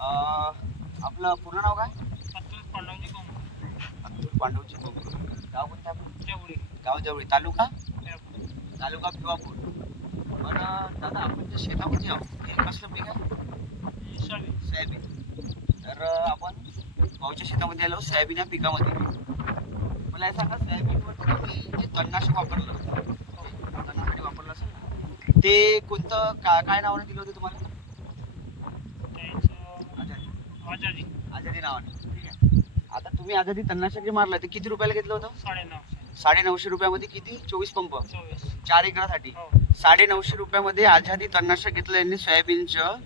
आपलं पूर्ण नाव काय? अतुल पांडवजी कोंबडे. अतुल पांडवजी कोंबडे. गाव कोणतं आपलं? जवळी. गाव जवळी. तालुका त्यापुढे. तालुका भिवापूर. बरं दादा, आपण जे शेतामध्ये आहोत हे कसलं पीक आहे? सोयाबीन. सोयाबीन. तर आपण भाऊच्या शेतामध्ये आलो सोयाबीन या पिकामध्ये. मला हे सांगा, सोयाबीनवर तुम्ही जे तणनाशक वापरलं तणासाठी वापरलं असेल ना, ते कोणतं काय नावाने दिलं होतं तुम्हाला? त्याचं आजादी. आजादी. आजादी नावाने. ठीक आहे. आता तुम्ही आजादी तणनाशक जे मारलं ते किती रुपयाला घेतलं होतं? 950. 950 रुपयामध्ये किती? 24 पंप 24. 4 एकरासाठी. हो. 950 रुपयामध्ये आजादी तणनाशक घेतलं यांनी सोयाबीनचं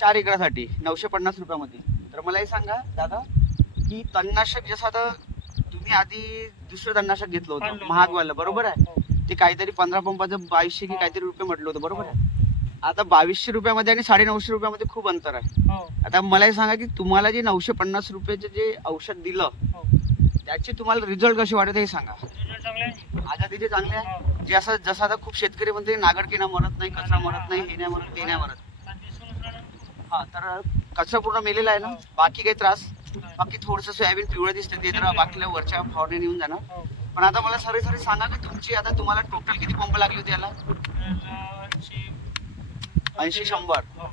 4 एकरासाठी 950 रुपयामध्ये. तर मला हे सांगा दादा, की तणनाशक जसं आता तुम्ही आधी दुसरं तणनाशक घेतलं होतं महागवालं, बरोबर आहे? हो. ते काहीतरी 15 पंपाचं 2200 की काहीतरी रुपये म्हटलं होतं, बरोबर आहे? आता 2200 रुपयामध्ये आणि 950 रुपयामध्ये खूप अंतर आहे. हो. आता मला हे सांगा, की तुम्हाला जे 950 रुपयाचं जे औषध दिलं हो. त्याचे तुम्हाला रिझल्ट कसे वाटत हे सांगा. रिझल्ट चांगले आहे. आजादीचे चांगले आहे. हो. जे असं जसं आता खूप शेतकरी म्हणते नागडकिना मरत नाही, कचरा मरत नाही, हे नाही मरत, ते नाही मरत. आणि दिसूनच राहिलं. हा, तर कचरा पूर्ण मेलेला आहे ना, बाकी काही त्रास? बाकी थोडंसं सोयाबीन पिवळं दिसतं ते तर बाकीला वरच्या फवारणी येऊन जाणार. हो. पण आता मला सरी सांगा, की तुमची आता तुम्हाला टोटल किती पंप लागले होते याला? त्याचं 80 100. हो.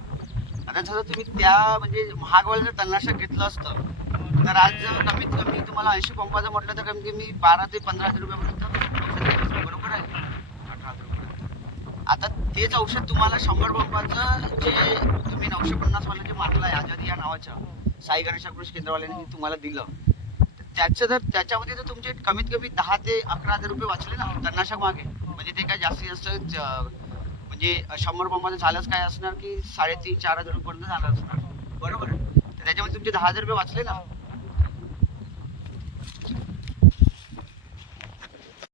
आता जर तुम्ही त्या म्हणजे महागवालं जर तणनाशक घेतलं असतं तर आज कमीत कमी तुम्हाला 80 पंपाचं म्हटलं तर कमीत कमी 12 ते 15 हजार रुपयापर्यंत औषध गेलं असतं, बरोबर आहे? 18 रुपयापर्यंत. आता तेच औषध तुम्हाला 100 पंपाचं जे तुम्ही 950 वाला जे मारलं आहे आजादी या नावाचं साई गणेश कृषी केंद्रवाल्यांनी तुम्हाला दिलं, तर त्याचं जर त्याच्यामध्ये तर तुमचे कमीत कमी 10 ते 11 हजार रुपये वाचले ना तणनाशक मागे. म्हणजे ते काय जास्तीत जास्त म्हणजे 100 पंपाचं झालंच काय असणार की 3.5-4 हजार रुपयापर्यंत झालं असणार, बरोबर आहे? तर त्याच्यामध्ये तुमचे 10 हजार रुपये वाचले ना.